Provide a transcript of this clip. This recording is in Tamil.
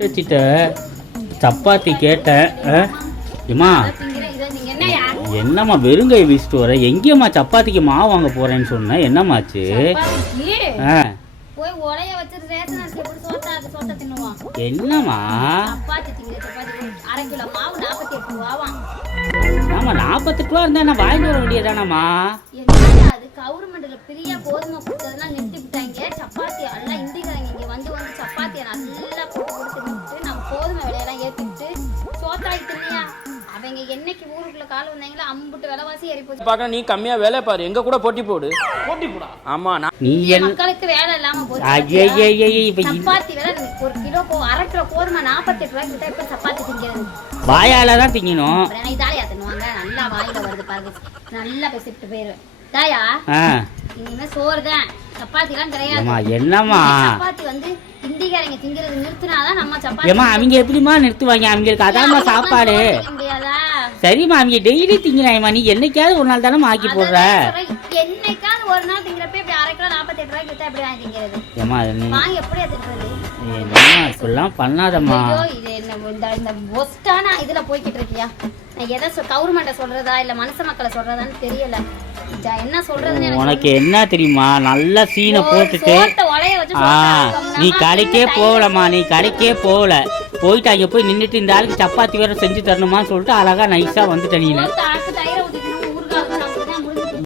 வச்சுட்ட சப்பாத்தி கேட்டேன். ஏம்மா என்னம்மா வெறுங்கை வீசிட்டு வர? எங்கேயம்மா சப்பாத்திக்கு மாவு வாங்க போறேன்னு சொன்னேன், என்னம்மாச்சு? என்னம்மா ஆமா 48 ரூபா இருந்தா நான் வாங்கிட்டு வர வேண்டியதானம்மா? கவர்மெண்ட்ல ஃப்ரீயா கோதுமை கொடுத்ததெல்லாம் நிறுத்திவிட்டாங்க. சப்பாத்தி எல்லாம் இந்திக்காரங்க இங்க வந்து சப்பாத்தியை நல்லா போட்டு நம்ம கோதுமை விலையெல்லாம் ஏற்றிட்டு சோத்தாக்கி இல்லையா? அவங்க என்னைக்கு ஊருக்குள்ள கால் வந்தாங்களோ அம்புட்டு விலைவாசி ஏறி போச்சு. பாக்க நீ கம்மியா வேலை பாரு, எங்க கூட போட்டி போடு. போட்டி போடா. ஆமா நீ மக்களுக்கு வேலை இல்லாம போச்சு. சப்பாத்தி விலை 1 கிலோ 1/2 கிலோ கோதுமை 48 ரூபாய்க்கு விட்டா இப்ப சப்பாத்தி திங்கிறது வாயால தான் திங்கணும். இதாலே தின்னுவாங்க. நல்லா வாயில வருது பாருங்க, நல்லா பேசிட்டு போயிருவேன். தாயா இனிமே சோறு தான், சப்பாத்தி எல்லாம் கிடையாது. என்னம்மா சப்பாத்தி வந்து இந்திக்காரங்க திங்கிறது நிறுத்தினாதான் நம்ம சப்பாத்தி. ஏமா அவங்க எப்படிமா நிறுத்துவாங்க? அவங்களுக்கு அதான்மா சாப்பாடு. சரிம்மா அவங்க டெய்லி திங்கிறாயம்மா, நீ என்னைக்காவது ஒரு நாள் தானே ஆக்கி போடுற. என்னைக்காவது ஒரு நாள் திங்கிறப்ப இப்படி 1/2 கிலோ 48 ரூபாய்க்கு வித்தா எப்படி வாங்கி திங்கிறது? ஏமா வாங்கி எப்படியா திங்கிறது? இப்பெல்லாம் பண்ணாதம்மா. இது என்ன இந்த ஒஸ்டான இதுல போய்கிட்டு இருக்கியா? நான் எதை கவர்மெண்ட்டை சொல்றதா இல்ல மனுஷ மக்களை சொல்றதான்னு தெரியல. என்ன சொல்றது உனக்கு என்ன தெரியுமா? நல்லா சீனை போட்டுட்டு நீ கடைக்கே போகலம்மா, நீ கடைக்கே போகல, போயிட்டு அங்கே போய் நின்றுட்டு இந்த ஆளுக்கு சப்பாத்தி வேற செஞ்சு தரணுமான்னு சொல்லிட்டு அழகா நைஸா வந்துட்ட. நீ